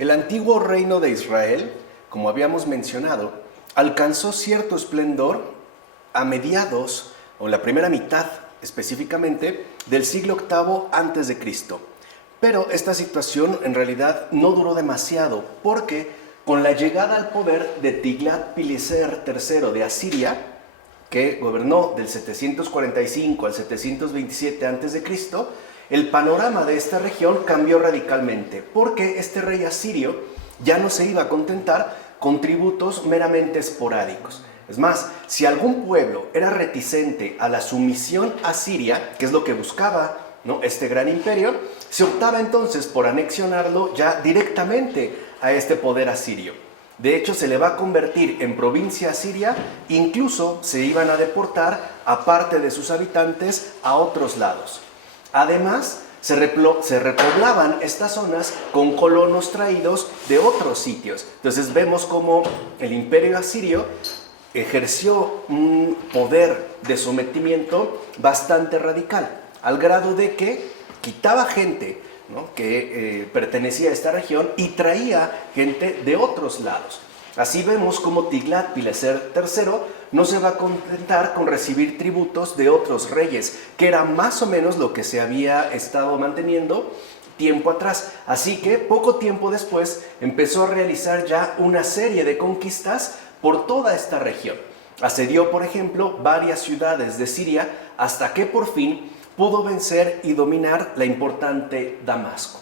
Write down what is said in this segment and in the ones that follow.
El antiguo reino de Israel, como habíamos mencionado, alcanzó cierto esplendor a mediados, o la primera mitad específicamente, del siglo VIII antes de Cristo. Pero esta situación en realidad no duró demasiado, porque con la llegada al poder de Tiglat-Pileser III de Asiria, que gobernó del 745 al 727 a.C., el panorama de esta región cambió radicalmente, porque este rey asirio ya no se iba a contentar con tributos meramente esporádicos. Es más, si algún pueblo era reticente a la sumisión asiria, que es lo que buscaba, ¿no?, este gran imperio, se optaba entonces por anexionarlo ya directamente a este poder asirio. De hecho, se le va a convertir en provincia asiria, incluso se iban a deportar a parte de sus habitantes a otros lados. Además, se repoblaban estas zonas con colonos traídos de otros sitios. Entonces vemos cómo el imperio asirio ejerció un poder de sometimiento bastante radical, al grado de que quitaba gente, ¿no?, que pertenecía a esta región y traía gente de otros lados. Así vemos cómo Tiglat-Pileser III no se va a contentar con recibir tributos de otros reyes, que era más o menos lo que se había estado manteniendo tiempo atrás. Así que poco tiempo después empezó a realizar ya una serie de conquistas por toda esta región. Asedió, por ejemplo, varias ciudades de Siria hasta que por fin pudo vencer y dominar la importante Damasco.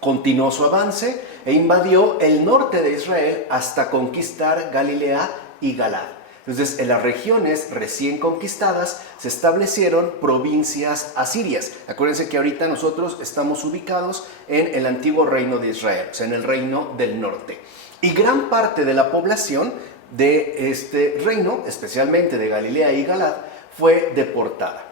Continuó su avance e invadió el norte de Israel hasta conquistar Galilea y Galad. Entonces, en las regiones recién conquistadas se establecieron provincias asirias. Acuérdense que ahorita nosotros estamos ubicados en el antiguo reino de Israel, o sea, en el reino del norte. Y gran parte de la población de este reino, especialmente de Galilea y Galad, fue deportada.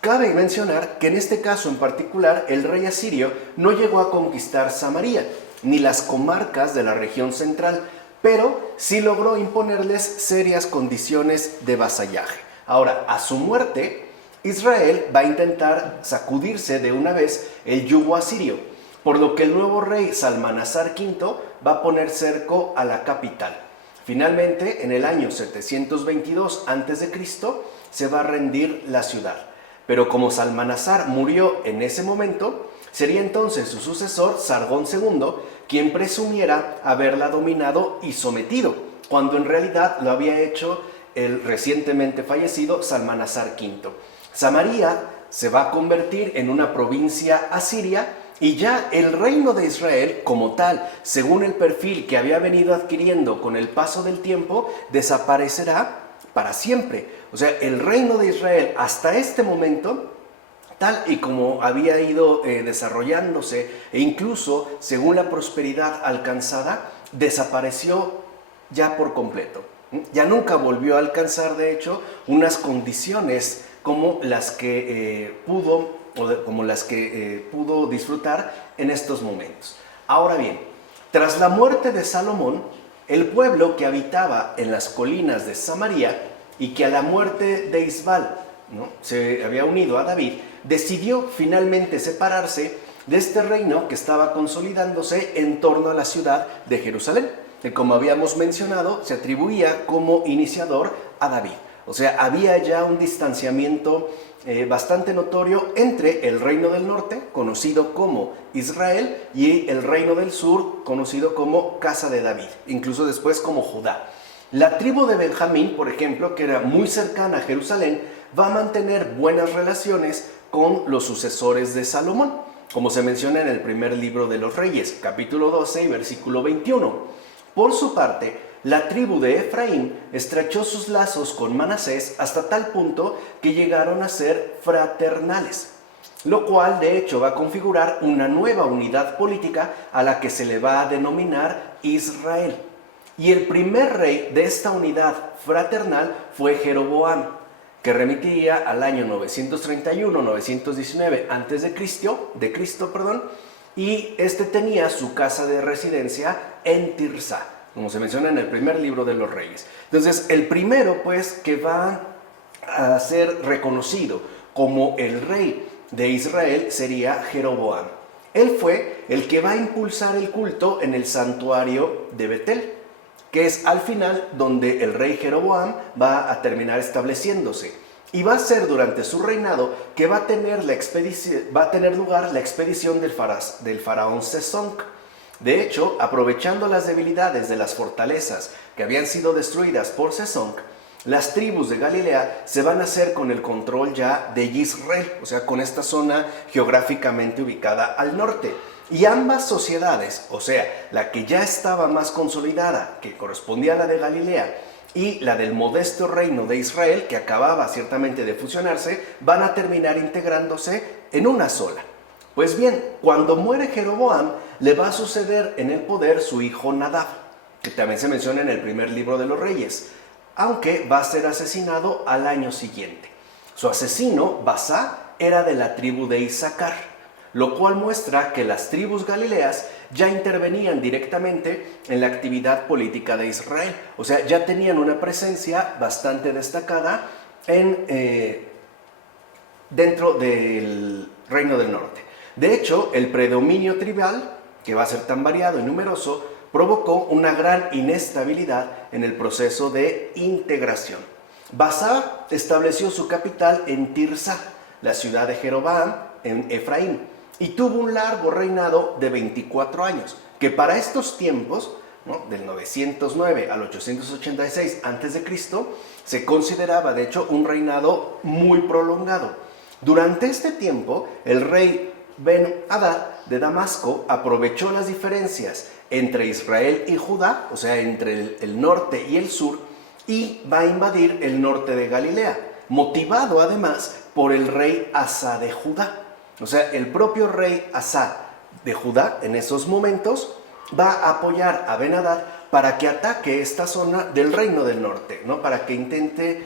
Cabe mencionar que en este caso en particular el rey asirio no llegó a conquistar Samaria, ni las comarcas de la región central, pero sí logró imponerles serias condiciones de vasallaje. Ahora, a su muerte, Israel va a intentar sacudirse de una vez el yugo asirio, por lo que el nuevo rey Salmanasar V va a poner cerco a la capital. Finalmente, en el año 722 a.C., se va a rendir la ciudad. Pero como Salmanasar murió en ese momento, sería entonces su sucesor, Sargón II, quien presumiera haberla dominado y sometido, cuando en realidad lo había hecho el recientemente fallecido Salmanasar V. Samaria se va a convertir en una provincia asiria y ya el reino de Israel como tal, según el perfil que había venido adquiriendo con el paso del tiempo, desaparecerá para siempre. O sea, el reino de Israel hasta este momento, tal y como había ido desarrollándose e incluso según la prosperidad alcanzada, desapareció ya por completo. Ya nunca volvió a alcanzar, de hecho, unas condiciones como las que pudo disfrutar en estos momentos. Ahora bien, tras la muerte de Salomón, el pueblo que habitaba en las colinas de Samaria y que a la muerte de Isbal, ¿no?, se había unido a David, decidió finalmente separarse de este reino que estaba consolidándose en torno a la ciudad de Jerusalén, que, como habíamos mencionado, se atribuía como iniciador a David. O sea, había ya un distanciamiento bastante notorio entre el reino del norte, conocido como Israel, y el reino del sur, conocido como Casa de David, incluso después como Judá. La tribu de Benjamín, por ejemplo, que era muy cercana a Jerusalén, va a mantener buenas relaciones con los sucesores de Salomón, como se menciona en el primer libro de los Reyes, capítulo 12 y versículo 21. Por su parte, la tribu de Efraín estrechó sus lazos con Manasés hasta tal punto que llegaron a ser fraternales, lo cual de hecho va a configurar una nueva unidad política a la que se le va a denominar Israel. Y el primer rey de esta unidad fraternal fue Jeroboam, que remitiría al año 931-919 a.C., y este tenía su casa de residencia en Tirsá, como se menciona en el primer libro de los Reyes. Entonces, el primero, pues, que va a ser reconocido como el rey de Israel sería Jeroboam. Él fue el que va a impulsar el culto en el santuario de Betel, que es al final donde el rey Jeroboam va a terminar estableciéndose. Y va a ser durante su reinado que va a tener lugar la expedición del faraón Sesonc. De hecho, aprovechando las debilidades de las fortalezas que habían sido destruidas por Sesonc, las tribus de Galilea se van a hacer con el control ya de Israel, o sea, con esta zona geográficamente ubicada al norte. Y ambas sociedades, o sea, la que ya estaba más consolidada, que correspondía a la de Galilea, y la del modesto reino de Israel, que acababa ciertamente de fusionarse, van a terminar integrándose en una sola. Pues bien, cuando muere Jeroboam, le va a suceder en el poder su hijo Nadab, que también se menciona en el primer libro de los Reyes, aunque va a ser asesinado al año siguiente. Su asesino, Basá, era de la tribu de Isaacar, lo cual muestra que las tribus galileas ya intervenían directamente en la actividad política de Israel. O sea, ya tenían una presencia bastante destacada dentro del Reino del Norte. De hecho, el predominio tribal, que va a ser tan variado y numeroso, provocó una gran inestabilidad en el proceso de integración. Basá estableció su capital en Tirsa, la ciudad de Jeroboam, en Efraín, y tuvo un largo reinado de 24 años, que para estos tiempos, ¿no?, del 909 al 886 a.C., se consideraba de hecho un reinado muy prolongado. Durante este tiempo, el rey Ben-Hadad de Damasco aprovechó las diferencias entre Israel y Judá, o sea, entre el norte y el sur, y va a invadir el norte de Galilea, motivado además por el rey Asa de Judá. O sea, el propio rey Asa de Judá en esos momentos va a apoyar a Ben-Hadad para que ataque esta zona del reino del norte, ¿no?, para que intente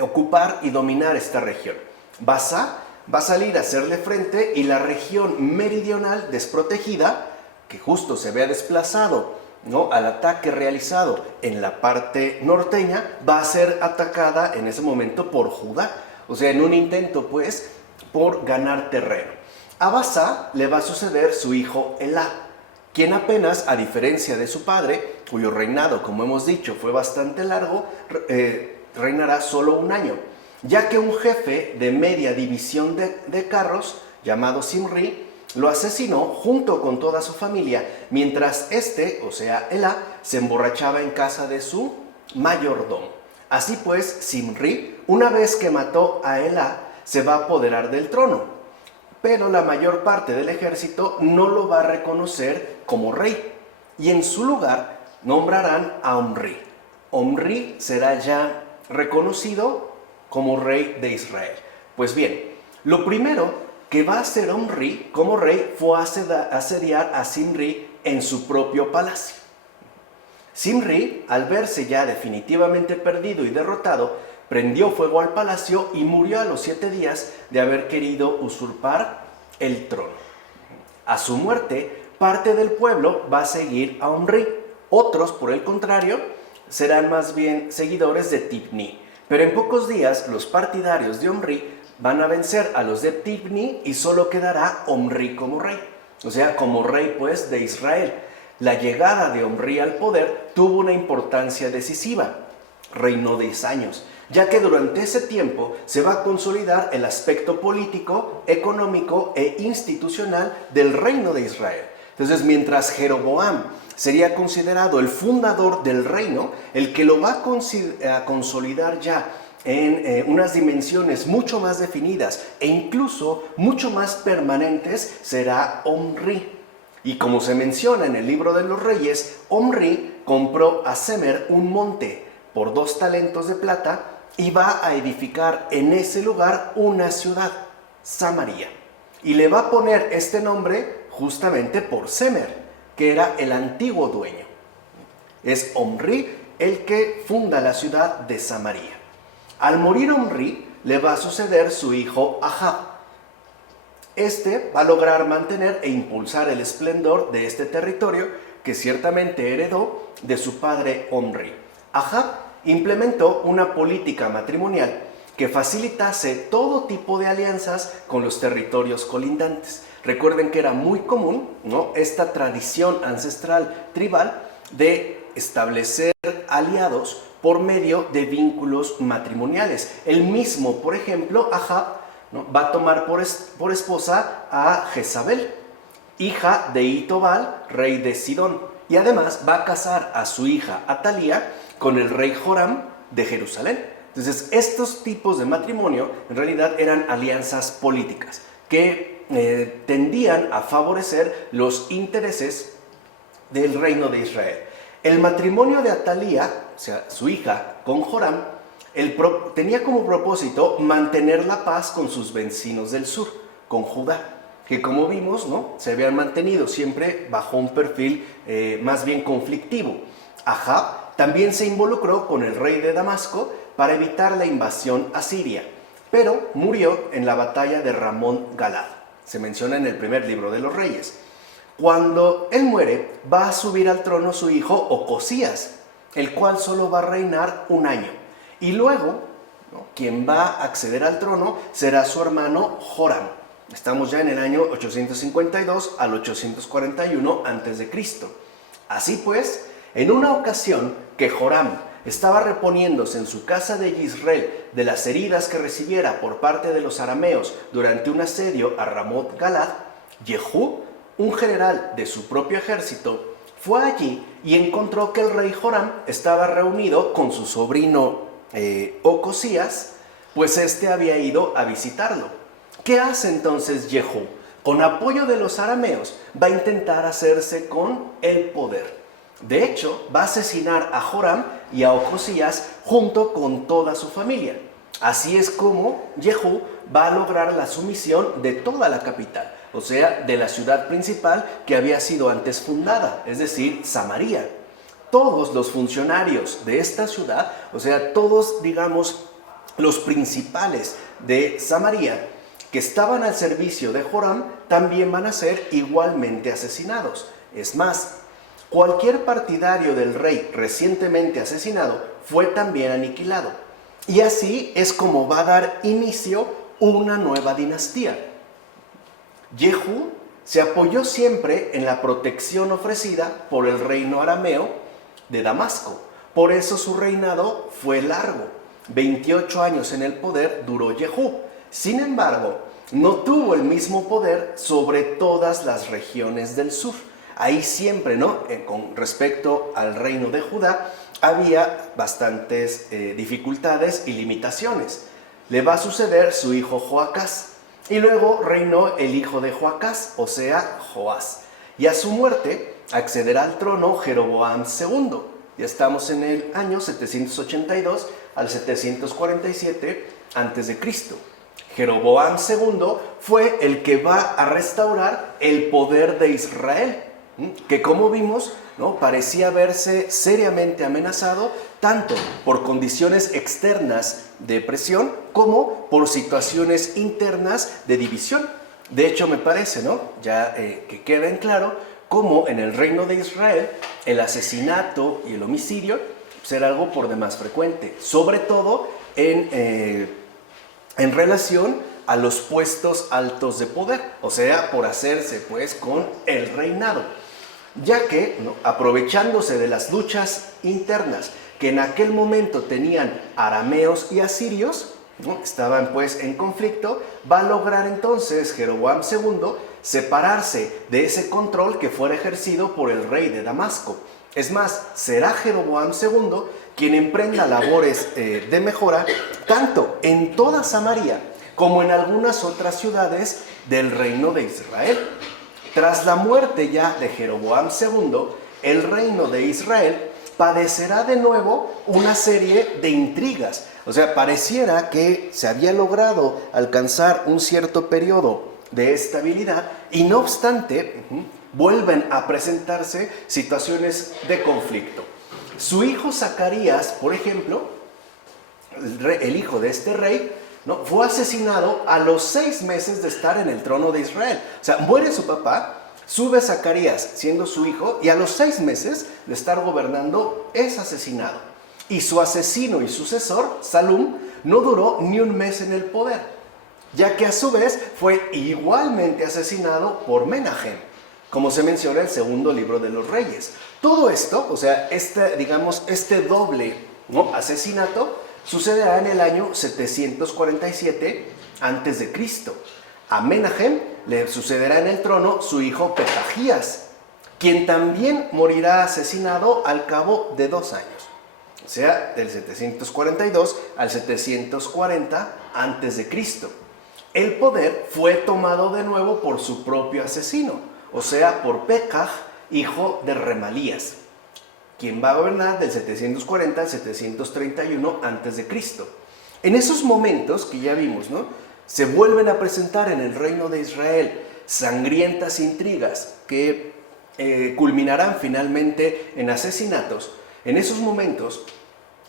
ocupar y dominar esta región. Basá va a salir a hacerle frente y la región meridional desprotegida, que justo se vea desplazado, ¿no?, al ataque realizado en la parte norteña, va a ser atacada en ese momento por Judá. O sea, en un intento, pues, por ganar terreno. A Basá le va a suceder su hijo Elá, quien apenas, a diferencia de su padre, cuyo reinado, como hemos dicho, fue bastante largo, reinará solo un año, ya que un jefe de media división de carros, llamado Simri, lo asesinó junto con toda su familia, mientras o sea, Elá, se emborrachaba en casa de su mayordomo. Así pues, Simri, una vez que mató a Elá, se va a apoderar del trono, pero la mayor parte del ejército no lo va a reconocer como rey, y en su lugar nombrarán a Omri. Omri será ya reconocido como rey de Israel. Pues bien, lo primero que va a hacer Omri como rey fue asediar a Simri en su propio palacio. Simri, al verse ya definitivamente perdido y derrotado, prendió fuego al palacio y murió a los 7 días de haber querido usurpar el trono. A su muerte, parte del pueblo va a seguir a Omri. Otros, por el contrario, serán más bien seguidores de Tibni. Pero en pocos días, los partidarios de Omri van a vencer a los de Tibni y solo quedará Omri como rey. O sea, como rey, pues, de Israel. La llegada de Omri al poder tuvo una importancia decisiva. Reinó 10 años, ya que durante ese tiempo se va a consolidar el aspecto político, económico e institucional del reino de Israel. Entonces, mientras Jeroboam sería considerado el fundador del reino, el que lo va a consolidar ya en unas dimensiones mucho más definidas e incluso mucho más permanentes será Omri. Y como se menciona en el libro de los Reyes, Omri compró a Semer un monte por 2 talentos de plata y va a edificar en ese lugar una ciudad, Samaria. Y le va a poner este nombre justamente por Semer, que era el antiguo dueño. Es Omri el que funda la ciudad de Samaria. Al morir Omri, le va a suceder su hijo Ahab. Este va a lograr mantener e impulsar el esplendor de este territorio que ciertamente heredó de su padre Omri. Ahab implementó una política matrimonial que facilitase todo tipo de alianzas con los territorios colindantes. Recuerden que era muy común, ¿no?, esta tradición ancestral tribal de establecer aliados por medio de vínculos matrimoniales. El mismo, por ejemplo, Ahab, ¿no?, va a tomar por esposa a Jezabel, hija de Itobal, rey de Sidón, y además va a casar a su hija Atalía con el rey Joram de Jerusalén. Entonces, estos tipos de matrimonio en realidad eran alianzas políticas que tendían a favorecer los intereses del reino de Israel. El matrimonio de Atalía, o sea, su hija, con Joram, tenía como propósito mantener la paz con sus vecinos del sur, con Judá, que como vimos, ¿no?, se habían mantenido siempre bajo un perfil más bien conflictivo. Ahab también se involucró con el rey de Damasco para evitar la invasión asiria, pero murió en la batalla de Ramón Galad. Se menciona en el primer libro de los Reyes. Cuando él muere, va a subir al trono su hijo Ocosías, el cual solo va a reinar un año. Y luego, ¿no?, quien va a acceder al trono será su hermano Joram. Estamos ya en el año 852 al 841 a.C. Así pues, en una ocasión que Joram estaba reponiéndose en su casa de Yisrael de las heridas que recibiera por parte de los arameos durante un asedio a Ramot Galad, Jehú, un general de su propio ejército, fue allí y encontró que el rey Joram estaba reunido con su sobrino Ocosías, pues este había ido a visitarlo. ¿Qué hace entonces Jehú? Con apoyo de los arameos va a intentar hacerse con el poder. De hecho, va a asesinar a Joram y a Ocosías junto con toda su familia. Así es como Jehú va a lograr la sumisión de toda la capital, o sea, de la ciudad principal que había sido antes fundada, es decir, Samaria. Todos los funcionarios de esta ciudad, o sea, todos, digamos, los principales de Samaria que estaban al servicio de Joram, también van a ser igualmente asesinados. Es más, cualquier partidario del rey recientemente asesinado fue también aniquilado. Y así es como va a dar inicio una nueva dinastía. Jehú se apoyó siempre en la protección ofrecida por el reino arameo de Damasco. Por eso su reinado fue largo. 28 años en el poder duró Jehú. Sin embargo, no tuvo el mismo poder sobre todas las regiones del sur. Ahí siempre, ¿no?, con respecto al reino de Judá, había bastantes dificultades y limitaciones. Le va a suceder su hijo Joacás, y luego reinó el hijo de Joacás, o sea, Joás. Y a su muerte accederá al trono Jeroboam II. Ya estamos en el año 782 al 747 a.C. Jeroboam II fue el que va a restaurar el poder de Israel, que como vimos, ¿no?, parecía verse seriamente amenazado tanto por condiciones externas de presión como por situaciones internas de división. De hecho, me parece, ¿no?, ya que queda en claro cómo en el reino de Israel el asesinato y el homicidio era algo por demás frecuente, sobre todo en relación a los puestos altos de poder, o sea, por hacerse pues con el reinado, ya que, ¿no?, aprovechándose de las luchas internas que en aquel momento tenían arameos y asirios, ¿no?, estaban pues en conflicto, va a lograr entonces Jeroboam II separarse de ese control que fuera ejercido por el rey de Damasco. Es más, será Jeroboam II quien emprenda labores de mejora tanto en toda Samaria como en algunas otras ciudades del reino de Israel. Tras la muerte ya de Jeroboam II, el reino de Israel padecerá de nuevo una serie de intrigas. O sea, pareciera que se había logrado alcanzar un cierto periodo de estabilidad y no obstante, vuelven a presentarse situaciones de conflicto. Su hijo Zacarías, por ejemplo, el hijo de este rey, ¿no?, fue asesinado a los 6 meses de estar en el trono de Israel. O sea, muere su papá, sube Zacarías siendo su hijo y a los 6 meses de estar gobernando es asesinado. Y su asesino y sucesor, Salum, no duró ni un mes en el poder, ya que a su vez fue igualmente asesinado por Menahem, como se menciona en el segundo libro de los Reyes. Todo esto, o sea, este doble, ¿no?, asesinato, sucederá en el año 747 a.C. A Menahem le sucederá en el trono su hijo Pekajías, quien también morirá asesinado al cabo de 2 años. O sea, del 742 al 740 a.C. El poder fue tomado de nuevo por su propio asesino, o sea, por Pekaj, hijo de Remalías, quien va a gobernar del 740 al 731 a.C. En esos momentos que ya vimos, ¿no?, se vuelven a presentar en el reino de Israel sangrientas intrigas que culminarán finalmente en asesinatos. En esos momentos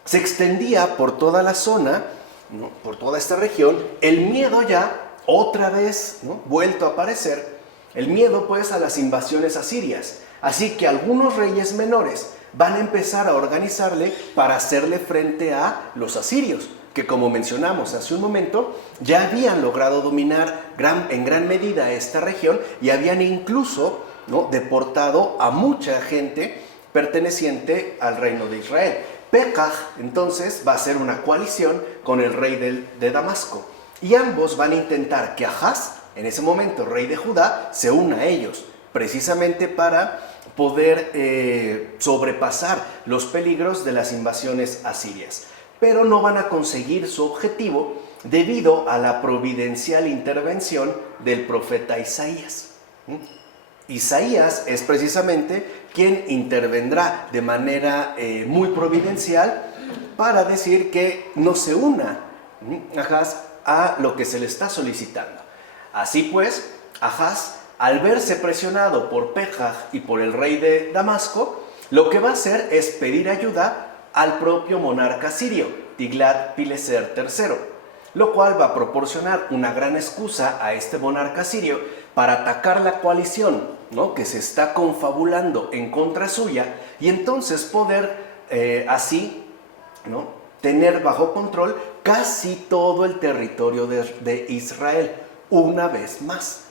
se extendía por toda la zona, ¿no?, por toda esta región, el miedo ya, otra vez, ¿no?, vuelto a aparecer, el miedo pues a las invasiones asirias. Así que algunos reyes menores van a empezar a organizarle para hacerle frente a los asirios, que como mencionamos hace un momento, ya habían logrado dominar en gran medida esta región y habían incluso, ¿no?, deportado a mucha gente perteneciente al reino de Israel. Pekaj entonces va a hacer una coalición con el rey de Damasco y ambos van a intentar que Ahaz, en ese momento rey de Judá, se una a ellos, precisamente para poder sobrepasar los peligros de las invasiones asirias. Pero no van a conseguir su objetivo debido a la providencial intervención del profeta Isaías. Isaías es precisamente quien intervendrá de manera muy providencial para decir que no se una Ahaz a lo que se le está solicitando. Así pues, Ahaz, al verse presionado por Pekaj y por el rey de Damasco, lo que va a hacer es pedir ayuda al propio monarca sirio, Tiglat-Pileser III, lo cual va a proporcionar una gran excusa a este monarca sirio para atacar la coalición, ¿no?, que se está confabulando en contra suya, y entonces poder así, ¿no?, tener bajo control casi todo el territorio de Israel, una vez más.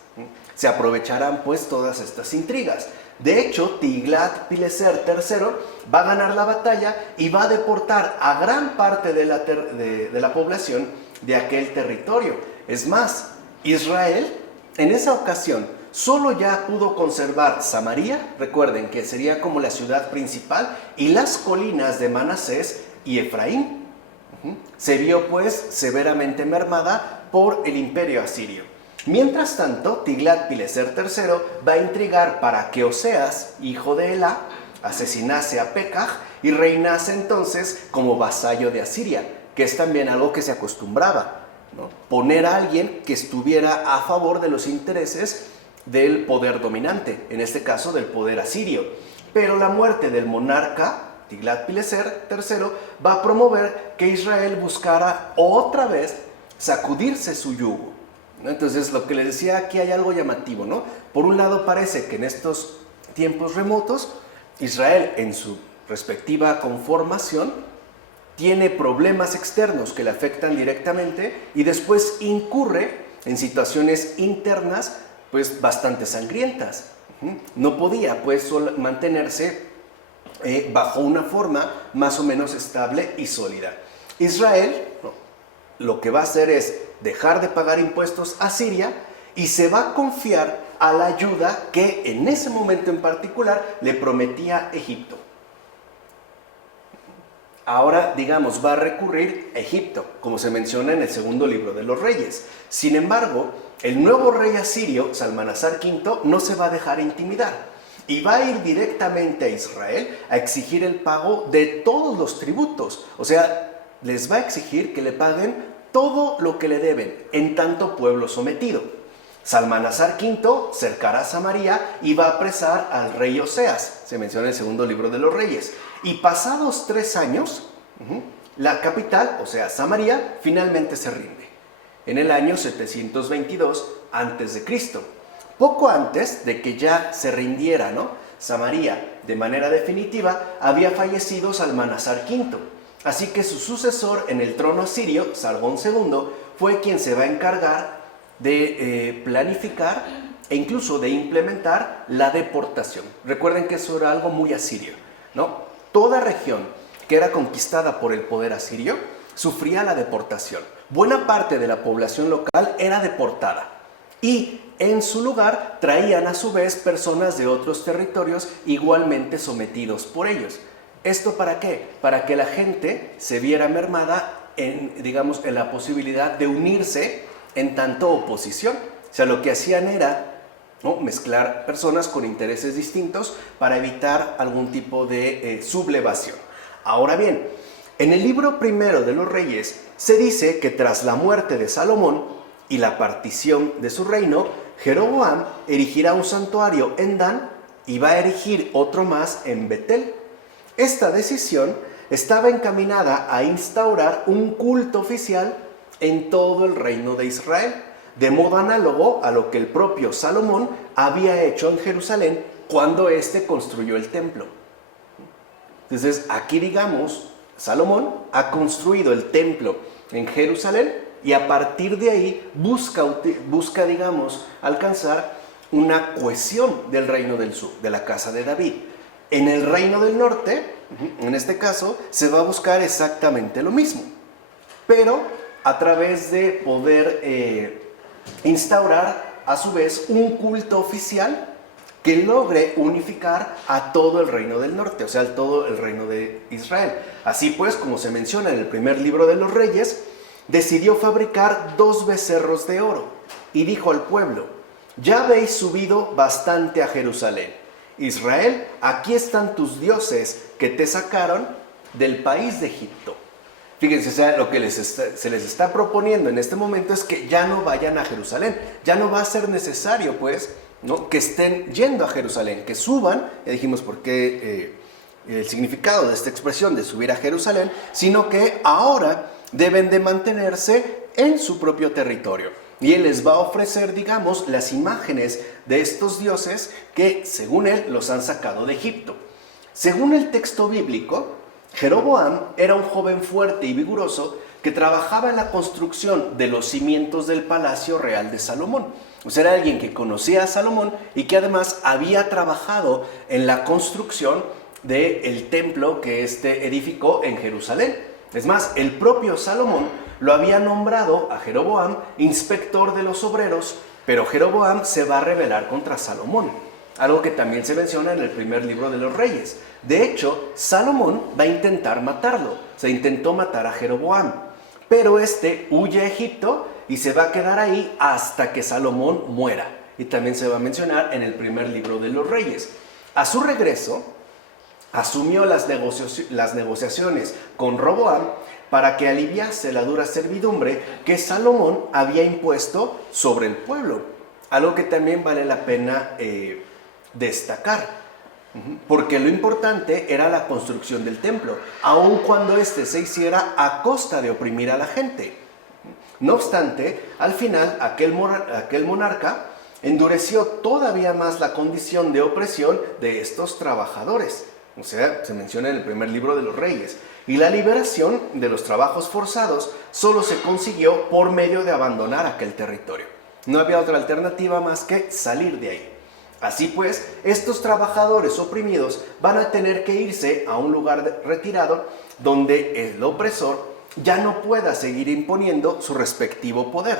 Se aprovecharán pues todas estas intrigas. De hecho, Tiglat-Pileser III va a ganar la batalla y va a deportar a gran parte de la población de aquel territorio. Es más, Israel en esa ocasión solo ya pudo conservar Samaria, recuerden que sería como la ciudad principal, y las colinas de Manasés y Efraín. Se vio pues severamente mermada por el imperio asirio. Mientras tanto, Tiglat-Pileser III va a intrigar para que Oseas, hijo de Elá, asesinase a Pekaj y reinase entonces como vasallo de Asiria, que es también algo que se acostumbraba, ¿no?, poner a alguien que estuviera a favor de los intereses del poder dominante, en este caso del poder asirio. Pero la muerte del monarca, Tiglat-Pileser III, va a promover que Israel buscara otra vez sacudirse su yugo. Entonces, lo que les decía, aquí hay algo llamativo, ¿no? Por un lado, parece que en estos tiempos remotos, Israel, en su respectiva conformación, tiene problemas externos que le afectan directamente y después incurre en situaciones internas, pues, bastante sangrientas. No podía, pues, mantenerse bajo una forma más o menos estable y sólida. Israel, ¿no?, lo que va a hacer es dejar de pagar impuestos a Siria y se va a confiar a la ayuda que en ese momento en particular le prometía Egipto. Ahora, digamos, va a recurrir a Egipto, como se menciona en el segundo libro de los Reyes. Sin embargo, el nuevo rey asirio, Salmanasar V, no se va a dejar intimidar y va a ir directamente a Israel a exigir el pago de todos los tributos. O sea, les va a exigir que le paguen todo lo que le deben, en tanto pueblo sometido. Salmanasar V cercará Samaria y va a apresar al rey Oseas, se menciona en el segundo libro de los Reyes. Y pasados 3 años, la capital, o sea, Samaria, finalmente se rinde, en el año 722 a.C. Poco antes de que ya se rindiera, ¿no?, Samaria de manera definitiva, había fallecido Salmanasar V. Así que su sucesor en el trono asirio, Sargón II, fue quien se va a encargar de planificar e incluso de implementar la deportación. Recuerden que eso era algo muy asirio, ¿no? Toda región que era conquistada por el poder asirio sufría la deportación. Buena parte de la población local era deportada y en su lugar traían a su vez personas de otros territorios igualmente sometidos por ellos. ¿Esto para qué? Para que la gente se viera mermada en, digamos, en la posibilidad de unirse en tanto oposición. O sea, lo que hacían era, ¿no?, mezclar personas con intereses distintos para evitar algún tipo de sublevación. Ahora bien, en el libro primero de los Reyes se dice que tras la muerte de Salomón y la partición de su reino, Jeroboam erigirá un santuario en Dan y va a erigir otro más en Betel. Esta decisión estaba encaminada a instaurar un culto oficial en todo el reino de Israel, de modo análogo a lo que el propio Salomón había hecho en Jerusalén cuando éste construyó el templo. Entonces, aquí digamos, Salomón ha construido el templo en Jerusalén y a partir de ahí busca, digamos, alcanzar una cohesión del reino del sur, de la casa de David. En el reino del norte, en este caso, se va a buscar exactamente lo mismo, pero a través de poder instaurar a su vez un culto oficial que logre unificar a todo el reino del norte, o sea, todo el reino de Israel. Así pues, como se menciona en el primer libro de los Reyes, decidió fabricar 2 becerros de oro y dijo al pueblo: ya habéis subido bastante a Jerusalén. Israel, aquí están tus dioses que te sacaron del país de Egipto. Fíjense, o sea, lo que se les está proponiendo en este momento es que ya no vayan a Jerusalén. Ya no va a ser necesario, pues, ¿no?, que estén yendo a Jerusalén, que suban. Ya dijimos por qué el significado de esta expresión de subir a Jerusalén, sino que ahora deben de mantenerse en su propio territorio. Y él les va a ofrecer, digamos, las imágenes de estos dioses que, según él, los han sacado de Egipto. Según el texto bíblico, Jeroboam era un joven fuerte y vigoroso que trabajaba en la construcción de los cimientos del palacio real de Salomón. O sea, era alguien que conocía a Salomón y que además había trabajado en la construcción del templo que éste edificó en Jerusalén. Es más, el propio Salomón lo había nombrado a Jeroboam inspector de los obreros, pero Jeroboam se va a rebelar contra Salomón, algo que también se menciona en el primer libro de los Reyes. De hecho, Salomón va a intentar matarlo, se intentó matar a Jeroboam, pero este huye a Egipto y se va a quedar ahí hasta que Salomón muera. Y también se va a mencionar en el primer libro de los Reyes. A su regreso, asumió las negociaciones con Roboam para que aliviase la dura servidumbre que Salomón había impuesto sobre el pueblo. Algo que también vale la pena destacar, porque lo importante era la construcción del templo, aun cuando éste se hiciera a costa de oprimir a la gente. No obstante, al final aquel monarca endureció todavía más la condición de opresión de estos trabajadores. O sea, se menciona en el primer libro de los Reyes. Y la liberación de los trabajos forzados solo se consiguió por medio de abandonar aquel territorio. No había otra alternativa más que salir de ahí. Así pues, estos trabajadores oprimidos van a tener que irse a un lugar retirado donde el opresor ya no pueda seguir imponiendo su respectivo poder.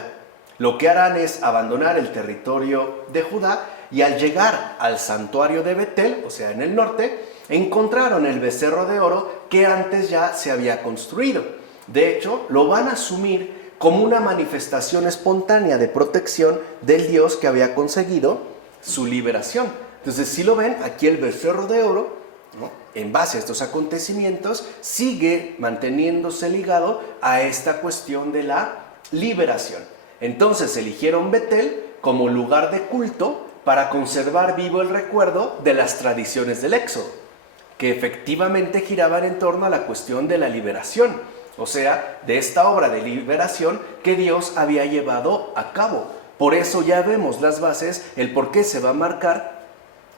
Lo que harán es abandonar el territorio de Judá y al llegar al santuario de Betel, o sea, en el norte, encontraron el becerro de oro que antes ya se había construido. De hecho, lo van a asumir como una manifestación espontánea de protección del Dios que había conseguido su liberación. Entonces, si lo ven, aquí el becerro de oro, ¿no?, en base a estos acontecimientos, sigue manteniéndose ligado a esta cuestión de la liberación. Entonces, eligieron Betel como lugar de culto para conservar vivo el recuerdo de las tradiciones del Éxodo, que efectivamente giraban en torno a la cuestión de la liberación, o sea, de esta obra de liberación que Dios había llevado a cabo. Por eso ya vemos las bases, el por qué se va a marcar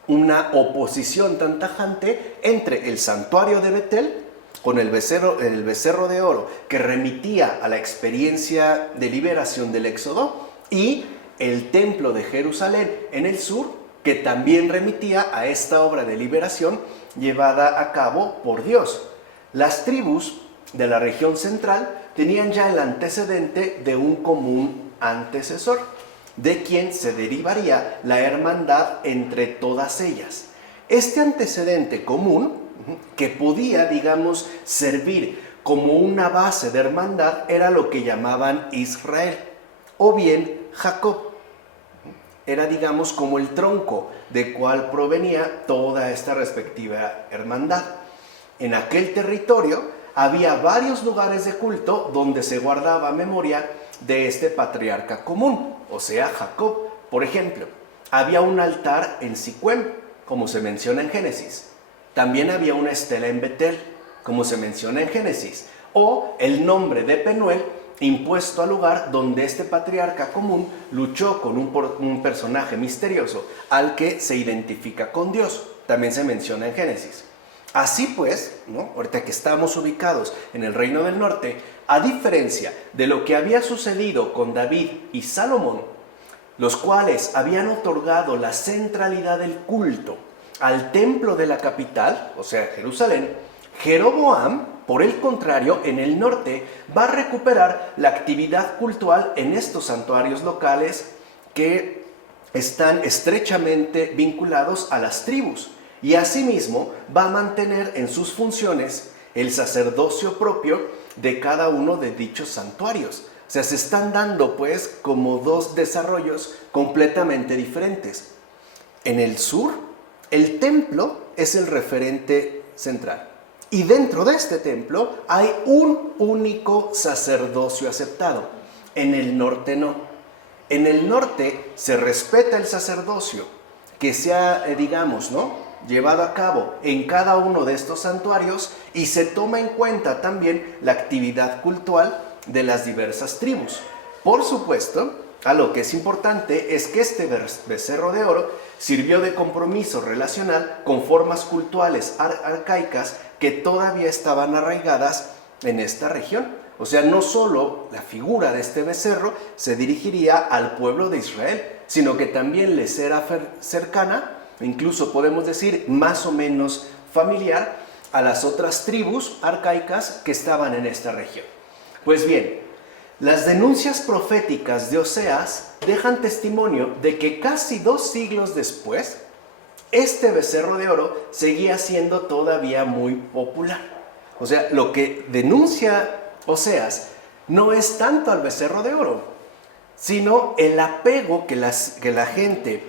una oposición tan tajante entre el santuario de Betel con el becerro de oro que remitía a la experiencia de liberación del Éxodo, y el templo de Jerusalén en el sur, que también remitía a esta obra de liberación llevada a cabo por Dios. Las tribus de la región central tenían ya el antecedente de un común antecesor, de quien se derivaría la hermandad entre todas ellas. Este antecedente común, que podía, digamos, servir como una base de hermandad, era lo que llamaban Israel, o bien Jacob. Era, digamos, como el tronco de cual provenía toda esta respectiva hermandad. En aquel territorio había varios lugares de culto donde se guardaba memoria de este patriarca común, o sea, Jacob. Por ejemplo, había un altar en Siquem, como se menciona en Génesis. También había una estela en Betel, como se menciona en Génesis. O el nombre de Penuel, impuesto al lugar donde este patriarca común luchó con un personaje misterioso al que se identifica con Dios. También se menciona en Génesis. Así pues, ¿no? Ahorita que estamos ubicados en el Reino del Norte, a diferencia de lo que había sucedido con David y Salomón, los cuales habían otorgado la centralidad del culto al templo de la capital, o sea, Jerusalén, Jeroboam, por el contrario, en el norte, va a recuperar la actividad cultural en estos santuarios locales que están estrechamente vinculados a las tribus, y asimismo va a mantener en sus funciones el sacerdocio propio de cada uno de dichos santuarios. O sea, se están dando pues como dos desarrollos completamente diferentes. En el sur, el templo es el referente central. Y dentro de este templo hay un único sacerdocio aceptado. En el norte no. En el norte se respeta el sacerdocio que se ha, digamos, ¿no?, llevado a cabo en cada uno de estos santuarios, y se toma en cuenta también la actividad cultural de las diversas tribus. Por supuesto, a lo que es importante es que este becerro de oro sirvió de compromiso relacional con formas cultuales arcaicas que todavía estaban arraigadas en esta región. O sea, no solo la figura de este becerro se dirigiría al pueblo de Israel, sino que también les era cercana, incluso podemos decir más o menos familiar, a las otras tribus arcaicas que estaban en esta región. Pues bien, las denuncias proféticas de Oseas dejan testimonio de que casi 2 siglos después, este becerro de oro seguía siendo todavía muy popular. O sea, lo que denuncia Oseas no es tanto al becerro de oro, sino el apego que la gente,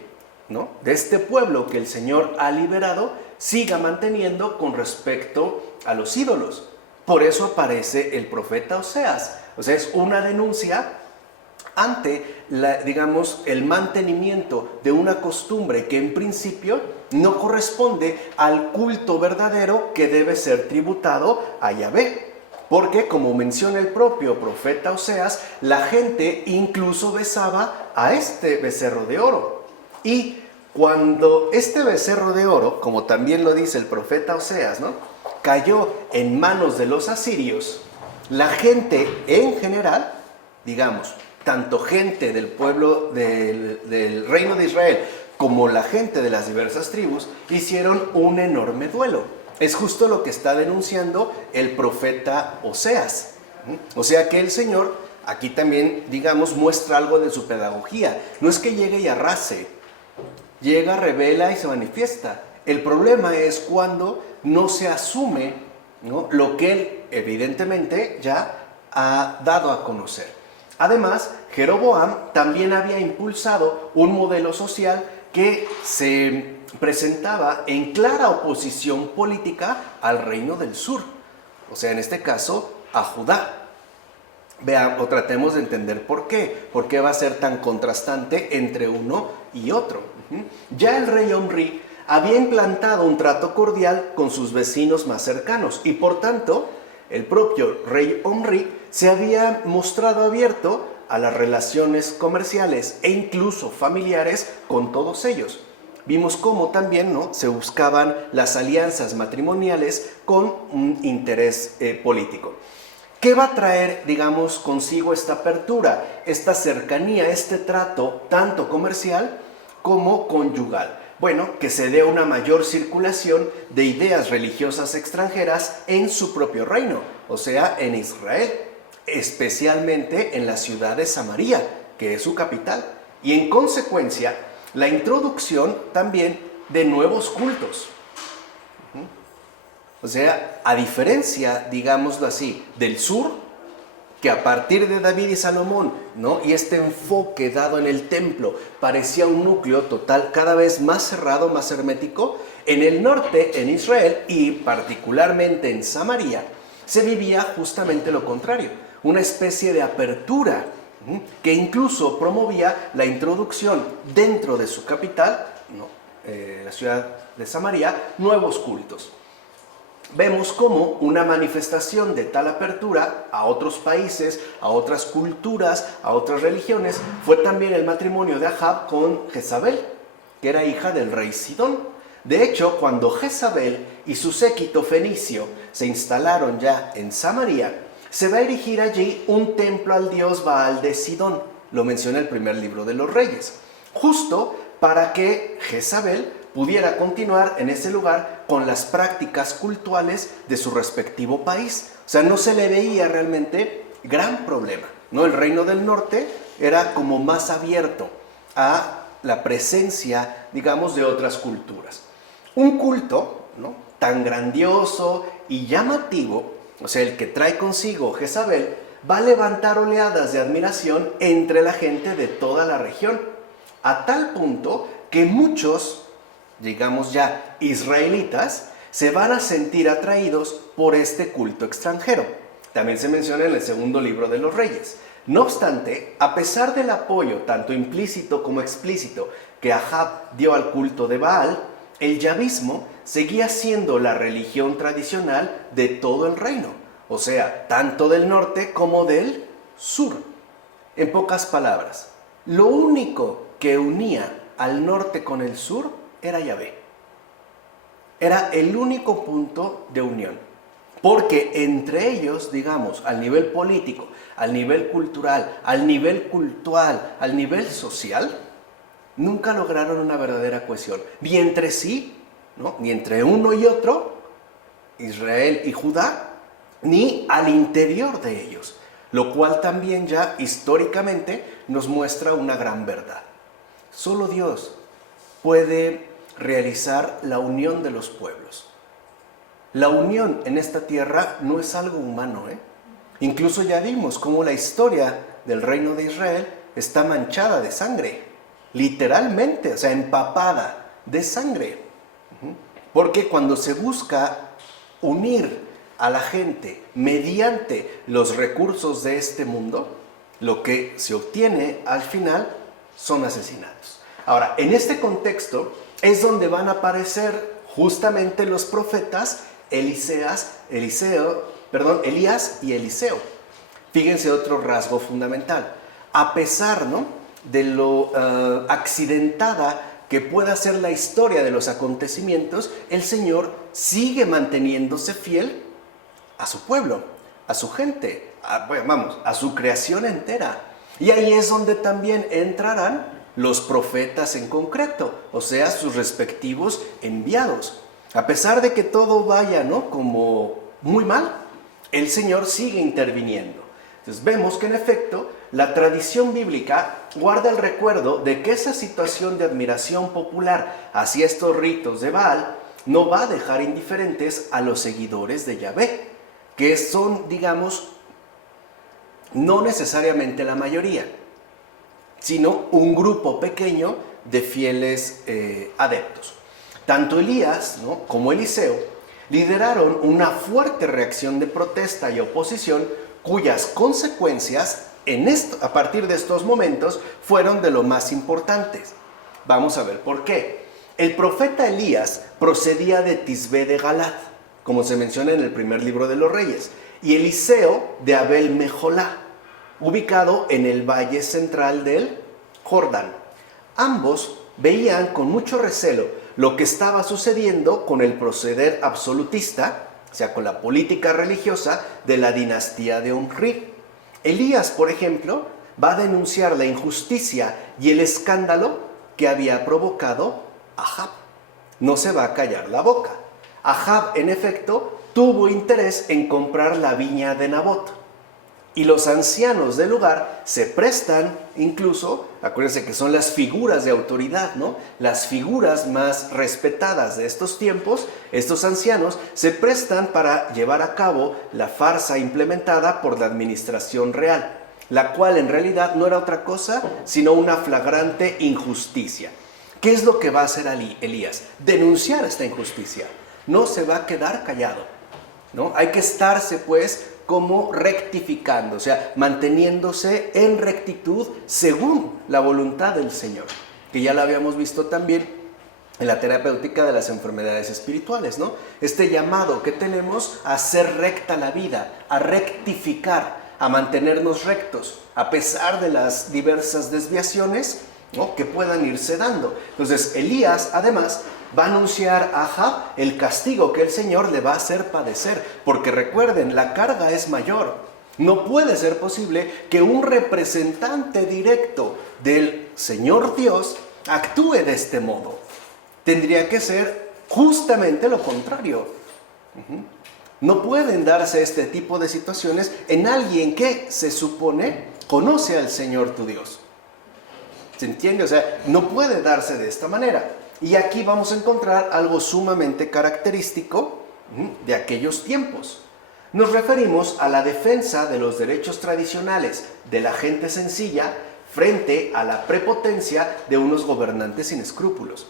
¿no?, de este pueblo que el Señor ha liberado siga manteniendo con respecto a los ídolos. Por eso aparece el profeta Oseas. O sea, es una denuncia ante, digamos, el mantenimiento de una costumbre que en principio no corresponde al culto verdadero que debe ser tributado a Yahvé. Porque, como menciona el propio profeta Oseas, la gente incluso besaba a este becerro de oro. Y cuando este becerro de oro, como también lo dice el profeta Oseas, ¿no?, cayó en manos de los asirios, la gente en general, digamos, tanto gente del pueblo del reino de Israel como la gente de las diversas tribus, hicieron un enorme duelo. Es justo lo que está denunciando el profeta Oseas. O sea que el Señor aquí también, digamos, muestra algo de su pedagogía. No es que llegue y arrase, llega, revela y se manifiesta. El problema es cuando no se asume, ¿no?, lo que él evidentemente ya ha dado a conocer. Además, Jeroboam también había impulsado un modelo social que se presentaba en clara oposición política al reino del sur, o sea, en este caso, a Judá. Vean, o tratemos de entender por qué va a ser tan contrastante entre uno y otro. Ya el rey Omri había implantado un trato cordial con sus vecinos más cercanos, y por tanto, el propio rey Omri se había mostrado abierto a las relaciones comerciales e incluso familiares con todos ellos. vimos cómo también, ¿no?, se buscaban las alianzas matrimoniales con un interés político. ¿Qué va a traer, digamos, consigo esta apertura, esta cercanía, este trato tanto comercial como conyugal? Bueno, que se dé una mayor circulación de ideas religiosas extranjeras en su propio reino, o sea, en Israel, especialmente en la ciudad de Samaria, que es su capital, y en consecuencia, la introducción también de nuevos cultos. O sea, a diferencia, digámoslo así, del sur, que a partir de David y Salomón, ¿no?, y este enfoque dado en el templo parecía un núcleo total cada vez más cerrado, más hermético, en el norte, en Israel y particularmente en Samaria, se vivía justamente lo contrario, una especie de apertura que incluso promovía la introducción dentro de su capital, ¿no?, la ciudad de Samaria, nuevos cultos. Vemos como una manifestación de tal apertura a otros países, a otras culturas, a otras religiones, fue también el matrimonio de Ahab con Jezabel, que era hija del rey Sidón. De hecho, cuando Jezabel y su séquito fenicio se instalaron ya en Samaria, se va a erigir allí un templo al dios Baal de Sidón, lo menciona el primer libro de los Reyes, justo para que Jezabel pudiera continuar en ese lugar con las prácticas cultuales de su respectivo país. O sea, no se le veía realmente gran problema, ¿no? El reino del norte era como más abierto a la presencia, digamos, de otras culturas. Un culto, ¿no?, tan grandioso y llamativo, o sea, el que trae consigo Jezabel, va a levantar oleadas de admiración entre la gente de toda la región, a tal punto que muchos, digamos ya, israelitas, se van a sentir atraídos por este culto extranjero. También se menciona en el segundo libro de los Reyes. No obstante, a pesar del apoyo, tanto implícito como explícito, que Ahab dio al culto de Baal, el yavismo seguía siendo la religión tradicional de todo el reino, o sea, tanto del norte como del sur. En pocas palabras, lo único que unía al norte con el sur era Yahvé. Era el único punto de unión, porque entre ellos, digamos, al nivel político, al nivel cultural, al nivel cultural, al nivel social, nunca lograron una verdadera cohesión, ni entre sí, ¿no?, ni entre uno y otro, Israel y Judá, ni al interior de ellos, lo cual también ya históricamente nos muestra una gran verdad. Solo Dios puede realizar la unión de los pueblos. La unión en esta tierra no es algo humano, Incluso ya vimos cómo la historia del reino de Israel está manchada de sangre, literalmente, o sea, empapada de sangre. Porque cuando se busca unir a la gente mediante los recursos de este mundo, lo que se obtiene al final son asesinatos. Ahora, en este contexto es donde van a aparecer justamente los profetas Elías y Eliseo. Fíjense otro rasgo fundamental. A pesar, ¿no?, de lo accidentada que pueda ser la historia de los acontecimientos, el Señor sigue manteniéndose fiel a su pueblo, a su gente, a su creación entera. Y ahí es donde también entrarán los profetas en concreto, o sea, sus respectivos enviados. A pesar de que todo vaya, ¿no?, como muy mal, el Señor sigue interviniendo. Entonces vemos que en efecto la tradición bíblica guarda el recuerdo de que esa situación de admiración popular hacia estos ritos de Baal no va a dejar indiferentes a los seguidores de Yahvé, que son, digamos, no necesariamente la mayoría, sino un grupo pequeño de fieles adeptos. Tanto Elías, ¿no?, como Eliseo lideraron una fuerte reacción de protesta y oposición cuyas consecuencias a partir de estos momentos fueron de lo más importantes. Vamos a ver por qué. El profeta Elías procedía de Tisbé de Galat, como se menciona en el primer libro de los Reyes, y Eliseo de Abel Mejolá, ubicado en el valle central del Jordán. Ambos veían con mucho recelo lo que estaba sucediendo con el proceder absolutista, o sea, con la política religiosa de la dinastía de Omri. Elías, por ejemplo, va a denunciar la injusticia y el escándalo que había provocado Ahab. No se va a callar la boca. Ahab, en efecto, tuvo interés en comprar la viña de Nabot. Y los ancianos del lugar se prestan incluso, acuérdense que son las figuras de autoridad, ¿no? Las figuras más respetadas de estos tiempos, estos ancianos se prestan para llevar a cabo la farsa implementada por la administración real, la cual en realidad no era otra cosa sino una flagrante injusticia. ¿Qué es lo que va a hacer Elías? Denunciar esta injusticia. No se va a quedar callado, ¿no? Hay que estarse pues como rectificando, o sea, manteniéndose en rectitud según la voluntad del Señor, que ya la habíamos visto también en la terapéutica de las enfermedades espirituales, ¿no? Este llamado que tenemos a hacer recta la vida, a rectificar, a mantenernos rectos, a pesar de las diversas desviaciones, ¿no?, que puedan irse dando. Entonces, Elías, además, va a anunciar a Ahab el castigo que el Señor le va a hacer padecer, porque recuerden, la carga es mayor. No puede ser posible que un representante directo del Señor Dios actúe de este modo. Tendría que ser justamente lo contrario. No pueden darse este tipo de situaciones en alguien que se supone conoce al Señor tu Dios. ¿Se entiende? O sea, no puede darse de esta manera. Y aquí vamos a encontrar algo sumamente característico de aquellos tiempos. Nos referimos a la defensa de los derechos tradicionales de la gente sencilla frente a la prepotencia de unos gobernantes sin escrúpulos.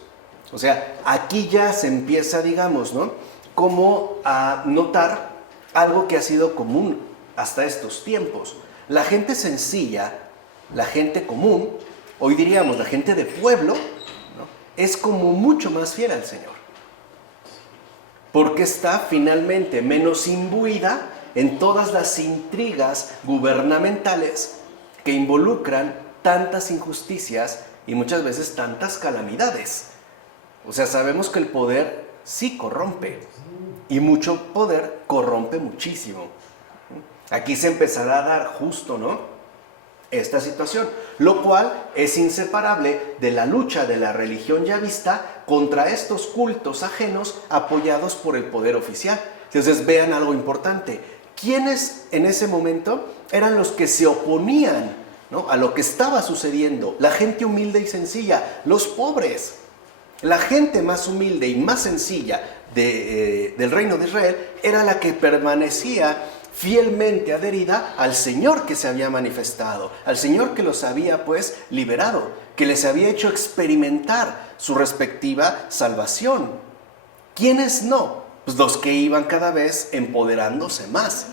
O sea, aquí ya se empieza, digamos, ¿no?, como a notar algo que ha sido común hasta estos tiempos. La gente sencilla, la gente común, hoy diríamos la gente de pueblo, ¿no?, es como mucho más fiel al Señor, porque está finalmente menos imbuida en todas las intrigas gubernamentales que involucran tantas injusticias y muchas veces tantas calamidades. O sea, sabemos que el poder sí corrompe, y mucho poder corrompe muchísimo. Aquí se empezará a dar justo, ¿no?, esta situación, lo cual es inseparable de la lucha de la religión yavista contra estos cultos ajenos apoyados por el poder oficial. Entonces vean algo importante. ¿Quiénes en ese momento eran los que se oponían, ¿no?, a lo que estaba sucediendo? La gente humilde y sencilla, los pobres. La gente más humilde y más sencilla del reino de Israel era la que permanecía fielmente adherida al Señor que se había manifestado, al Señor que los había pues liberado, que les había hecho experimentar su respectiva salvación. ¿Quiénes no? Pues los que iban cada vez empoderándose más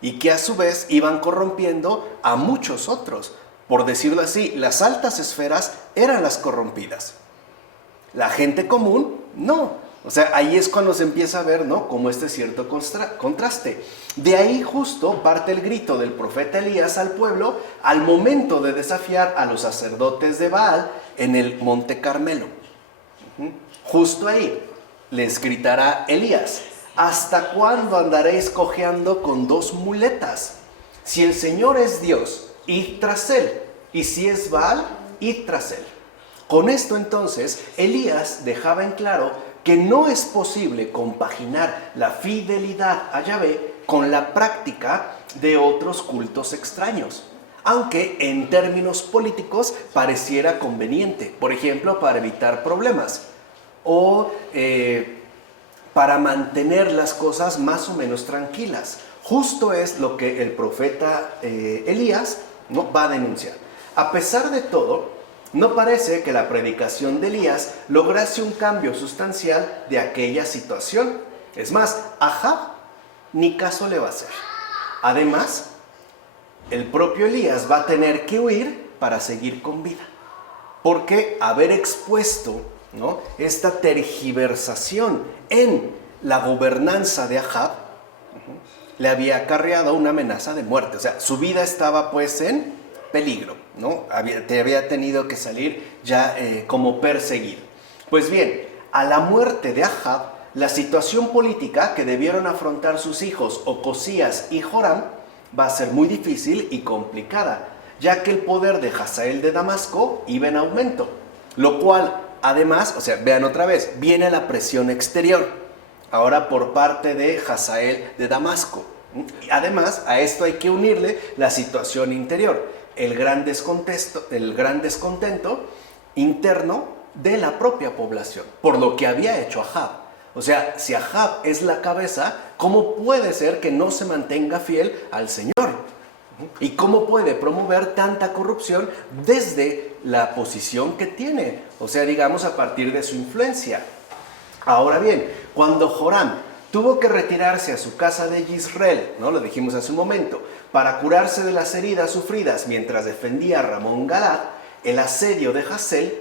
y que a su vez iban corrompiendo a muchos otros. Por decirlo así, las altas esferas eran las corrompidas. La gente común, no. O sea, ahí es cuando se empieza a ver, ¿no?, como este cierto contraste. De ahí justo parte el grito del profeta Elías al pueblo al momento de desafiar a los sacerdotes de Baal en el Monte Carmelo. Justo ahí les gritará Elías: ¿hasta cuándo andaréis cojeando con dos muletas? Si el Señor es Dios, id tras él, y si es Baal, id tras él. Con esto entonces Elías dejaba en claro que no es posible compaginar la fidelidad a Yahvé con la práctica de otros cultos extraños, aunque en términos políticos pareciera conveniente, por ejemplo, para evitar problemas o para mantener las cosas más o menos tranquilas. Justo es lo que el profeta Elías, ¿no?, va a denunciar. A pesar de todo, no parece que la predicación de Elías lograse un cambio sustancial de aquella situación. Es más, Ahab ni caso le va a hacer. Además, el propio Elías va a tener que huir para seguir con vida, porque haber expuesto, ¿no?, esta tergiversación en la gobernanza de Ahab le había acarreado una amenaza de muerte. O sea, su vida estaba pues en peligro. ¿no? Te había tenido que salir ya como perseguido. Pues bien, a la muerte de Ahab, la situación política que debieron afrontar sus hijos Ocosías y Joram va a ser muy difícil y complicada, ya que el poder de Hazael de Damasco iba en aumento, lo cual además, o sea, vean otra vez, viene la presión exterior, ahora por parte de Hazael de Damasco. Además, a esto hay que unirle la situación interior, el gran descontento interno de la propia población, por lo que había hecho Ahab. O sea, si Ahab es la cabeza, ¿cómo puede ser que no se mantenga fiel al Señor? ¿Y cómo puede promover tanta corrupción desde la posición que tiene? O sea, digamos, a partir de su influencia. Ahora bien, cuando Joram tuvo que retirarse a su casa de Jezreel, ¿no? Lo dijimos hace un momento, para curarse de las heridas sufridas mientras defendía a Ramón Galad, el asedio de Hazael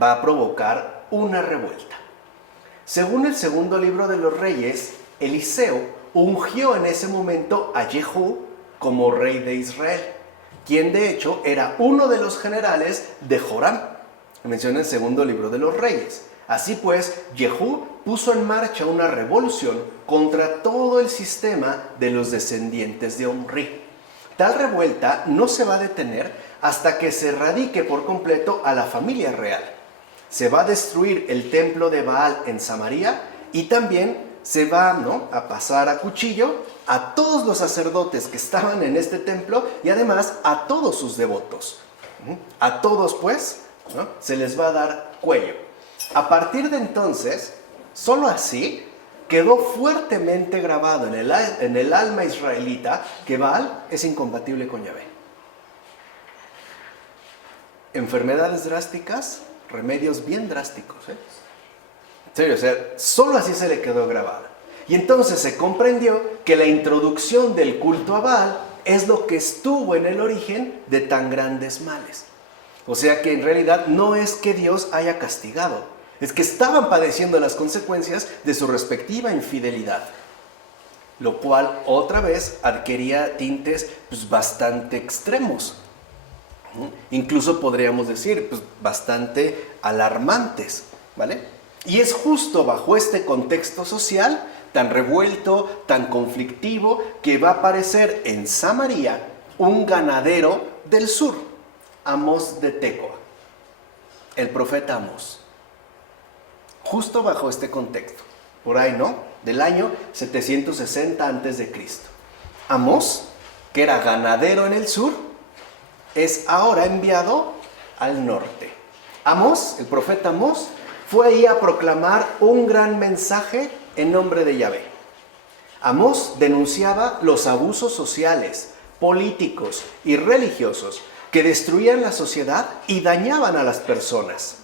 va a provocar una revuelta. Según el segundo libro de los Reyes, Eliseo ungió en ese momento a Jehú como rey de Israel, quien de hecho era uno de los generales de Joram. Menciona el segundo libro de los Reyes. Así pues, Jehú puso en marcha una revolución contra todo el sistema de los descendientes de Omri. Tal revuelta no se va a detener hasta que se erradique por completo a la familia real. Se va a destruir el templo de Baal en Samaria y también se va, ¿no?, a pasar a cuchillo a todos los sacerdotes que estaban en este templo y además a todos sus devotos. A todos, pues, ¿no?, se les va a dar cuello. A partir de entonces, solo así quedó fuertemente grabado en el alma israelita que Baal es incompatible con Yahvé. Enfermedades drásticas, remedios bien drásticos, ¿eh? En serio, o sea, solo así se le quedó grabado. Y entonces se comprendió que la introducción del culto a Baal es lo que estuvo en el origen de tan grandes males. O sea que en realidad no es que Dios haya castigado, es que estaban padeciendo las consecuencias de su respectiva infidelidad. Lo cual otra vez adquiría tintes pues, bastante extremos. Incluso podríamos decir pues, bastante alarmantes, ¿vale? Y es justo bajo este contexto social tan revuelto, tan conflictivo, que va a aparecer en Samaria un ganadero del sur, Amós de Tecoa, el profeta Amós. Justo bajo este contexto, por ahí, ¿no?, del año 760 a.C. Amós, que era ganadero en el sur, es ahora enviado al norte. Amós, el profeta Amós, fue ahí a proclamar un gran mensaje en nombre de Yahvé. Amós denunciaba los abusos sociales, políticos y religiosos que destruían la sociedad y dañaban a las personas,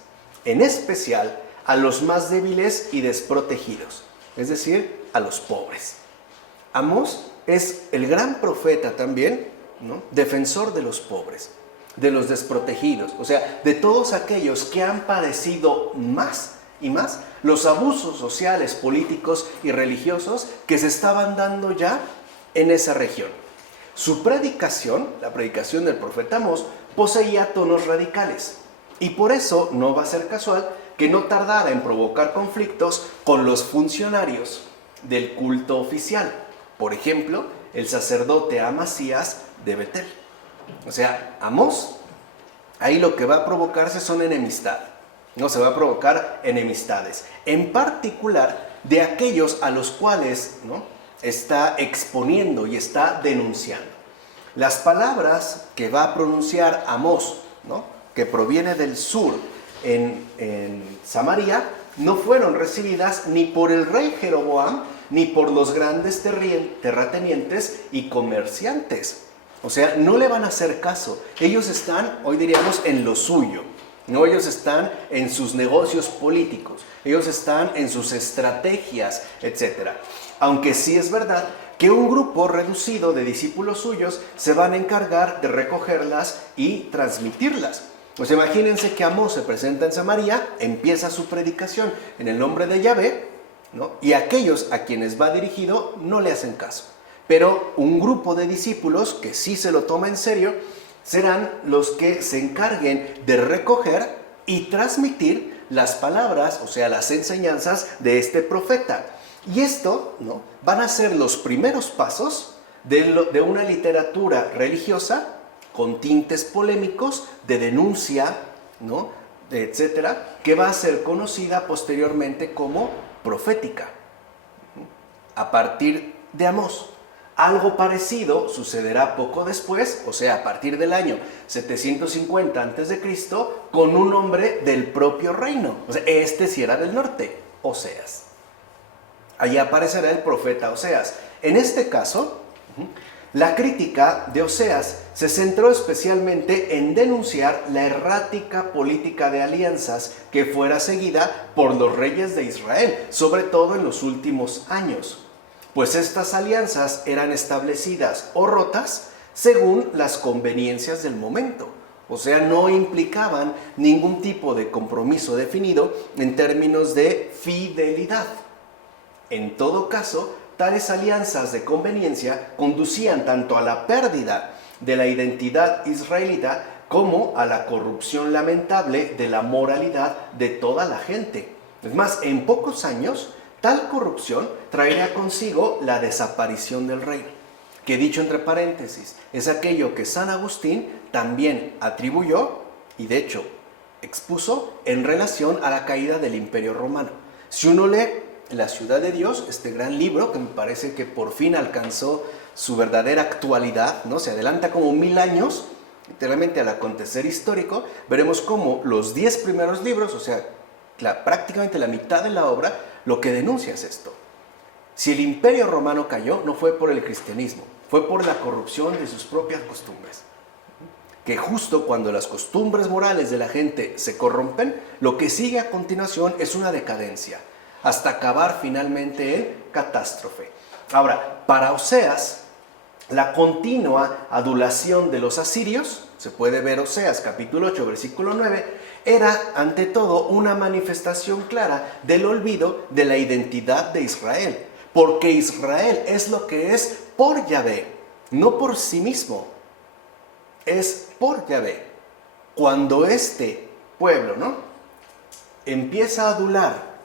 en especial a los más débiles y desprotegidos, es decir, a los pobres. Amós es el gran profeta también, ¿no?, defensor de los pobres, de los desprotegidos, o sea, de todos aquellos que han padecido más y más los abusos sociales, políticos y religiosos que se estaban dando ya en esa región. Su predicación, la predicación del profeta Amós, poseía tonos radicales y por eso no va a ser casual que no tardara en provocar conflictos con los funcionarios del culto oficial. Por ejemplo, el sacerdote Amasías de Betel. O sea, Amós, ahí lo que va a provocarse son enemistad. No, se va a provocar enemistades. En particular, de aquellos a los cuales, ¿no?, está exponiendo y está denunciando. Las palabras que va a pronunciar Amós, ¿no?, que proviene del sur en Samaria, no fueron recibidas ni por el rey Jeroboam ni por los grandes terratenientes y comerciantes. O sea, no le van a hacer caso. Ellos están, hoy diríamos, en lo suyo. No, ellos están en sus negocios políticos. Ellos están en sus estrategias, etc. Aunque sí es verdad que un grupo reducido de discípulos suyos se van a encargar de recogerlas y transmitirlas. Pues imagínense que Amós se presenta en Samaria, empieza su predicación en el nombre de Yahvé, ¿no?, y aquellos a quienes va dirigido no le hacen caso. Pero un grupo de discípulos que sí se lo toma en serio, serán los que se encarguen de recoger y transmitir las palabras, o sea, las enseñanzas de este profeta. Y esto, ¿no?, van a ser los primeros pasos de una literatura religiosa con tintes polémicos, de denuncia, ¿no?, etcétera, que va a ser conocida posteriormente como profética, a partir de Amós. Algo parecido sucederá poco después, o sea, a partir del año 750 a.C., con un hombre del propio reino. O sea, este sí era del norte, Oseas. Allí aparecerá el profeta Oseas. En este caso, la crítica de Oseas se centró especialmente en denunciar la errática política de alianzas que fuera seguida por los reyes de Israel, sobre todo en los últimos años, pues estas alianzas eran establecidas o rotas según las conveniencias del momento. O sea, no implicaban ningún tipo de compromiso definido en términos de fidelidad. En todo caso, tales alianzas de conveniencia conducían tanto a la pérdida de la identidad israelita como a la corrupción lamentable de la moralidad de toda la gente. Es más, en pocos años, tal corrupción traería consigo la desaparición del reino, que, dicho entre paréntesis, es aquello que San Agustín también atribuyó y de hecho expuso en relación a la caída del Imperio Romano. Si uno lee La ciudad de Dios, este gran libro que me parece que por fin alcanzó su verdadera actualidad, ¿no?, se adelanta como 1000 años literalmente al acontecer histórico, veremos cómo los 10 primeros libros, o sea, prácticamente la mitad de la obra, lo que denuncia es esto. Si el Imperio Romano cayó, no fue por el cristianismo, fue por la corrupción de sus propias costumbres. Que justo cuando las costumbres morales de la gente se corrompen, lo que sigue a continuación es una decadencia, hasta acabar finalmente en catástrofe. Ahora, para Oseas, la continua adulación de los asirios, se puede ver Oseas capítulo 8, versículo 9, era ante todo una manifestación clara del olvido de la identidad de Israel, porque Israel es lo que es por Yahvé, no por sí mismo, es por Yahvé. Cuando este pueblo, ¿no?, empieza a adular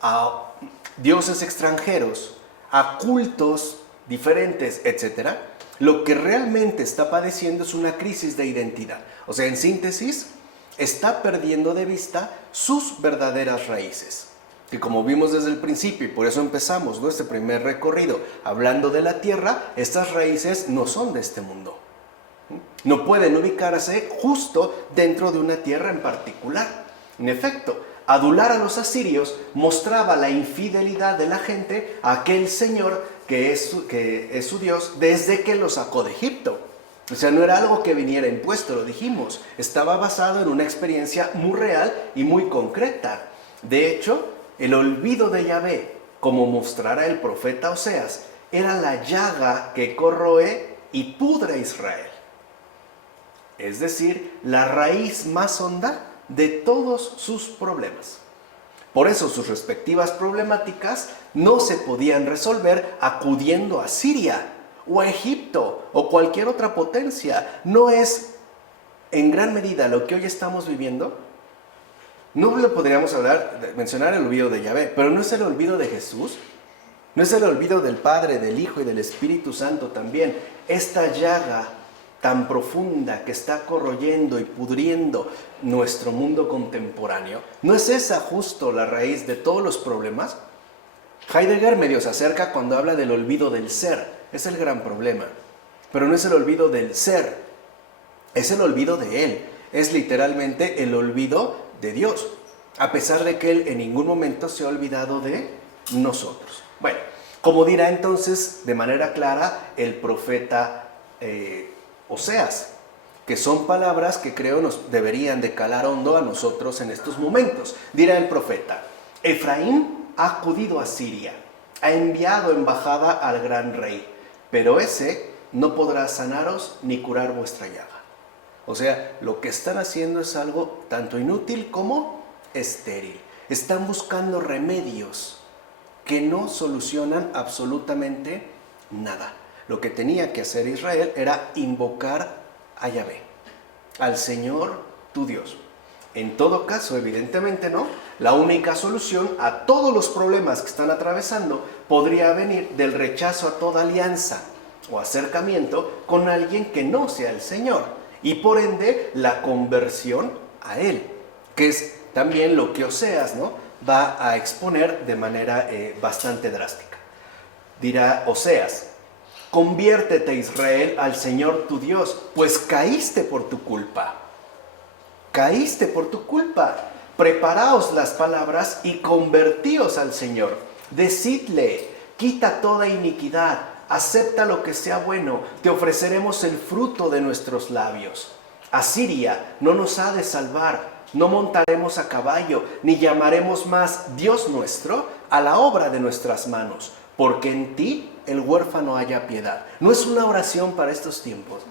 a dioses extranjeros, a cultos diferentes, etc., lo que realmente está padeciendo es una crisis de identidad. O sea, en síntesis, está perdiendo de vista sus verdaderas raíces, que como vimos desde el principio, y por eso empezamos nuestro primer recorrido hablando de la tierra, estas raíces no son de este mundo. No pueden ubicarse justo dentro de una tierra en particular. En efecto, adular a los asirios mostraba la infidelidad de la gente a aquel Señor que es su Dios desde que lo sacó de Egipto. O sea, no era algo que viniera impuesto, lo dijimos. Estaba basado en una experiencia muy real y muy concreta. De hecho, el olvido de Yahvé, como mostrará el profeta Oseas, era la llaga que corroe y pudre a Israel. Es decir, la raíz más honda de todos sus problemas. Por eso sus respectivas problemáticas no se podían resolver acudiendo a Siria o a Egipto o cualquier otra potencia. No es en gran medida lo que hoy estamos viviendo. No le podríamos mencionar el olvido de Yahvé, pero no es el olvido de Jesús, no es el olvido del Padre, del Hijo y del Espíritu Santo también. Esta llaga tan profunda que está corroyendo y pudriendo nuestro mundo contemporáneo, ¿no es esa justo la raíz de todos los problemas? Heidegger medio se acerca cuando habla del olvido del ser, es el gran problema, pero no es el olvido del ser, es el olvido de Él, es literalmente el olvido de Dios, a pesar de que Él en ningún momento se ha olvidado de nosotros. Bueno, como dirá entonces de manera clara el profeta Oseas, que son palabras que creo nos deberían de calar hondo a nosotros en estos momentos. Dirá el profeta: Efraín ha acudido a Siria, ha enviado embajada al gran rey, pero ese no podrá sanaros ni curar vuestra llaga. O sea, lo que están haciendo es algo tanto inútil como estéril. Están buscando remedios que no solucionan absolutamente nada. Lo que tenía que hacer Israel era invocar a Yahvé. al Señor tu Dios. En todo caso, evidentemente, ¿no? La única solución a todos los problemas que están atravesando podría venir del rechazo a toda alianza o acercamiento con alguien que no sea el Señor. Y por ende, la conversión a Él, que es también lo que Oseas, ¿no?, va a exponer de manera bastante drástica. Dirá Oseas: conviértete, Israel, al Señor tu Dios, pues caíste por tu culpa. Caíste por tu culpa. Preparaos las palabras y convertíos al Señor. Decidle: quita toda iniquidad, acepta lo que sea bueno, te ofreceremos el fruto de nuestros labios. Asiria no nos ha de salvar, no montaremos a caballo, ni llamaremos más Dios nuestro a la obra de nuestras manos, porque en ti el huérfano haya piedad. No es una oración para estos tiempos.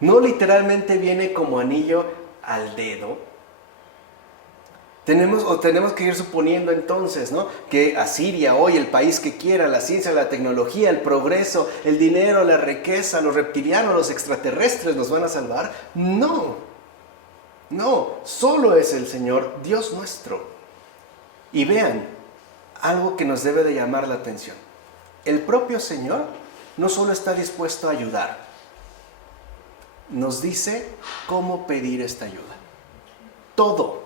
No literalmente viene como anillo al dedo. Tenemos que ir suponiendo entonces, ¿no?, que Asiria, hoy el país que quiera, la ciencia, la tecnología, el progreso, el dinero, la riqueza, los reptilianos, los extraterrestres nos van a salvar. No, solo es el Señor Dios nuestro. Y vean, algo que nos debe de llamar la atención. El propio Señor no solo está dispuesto a ayudar, nos dice cómo pedir esta ayuda. Todo,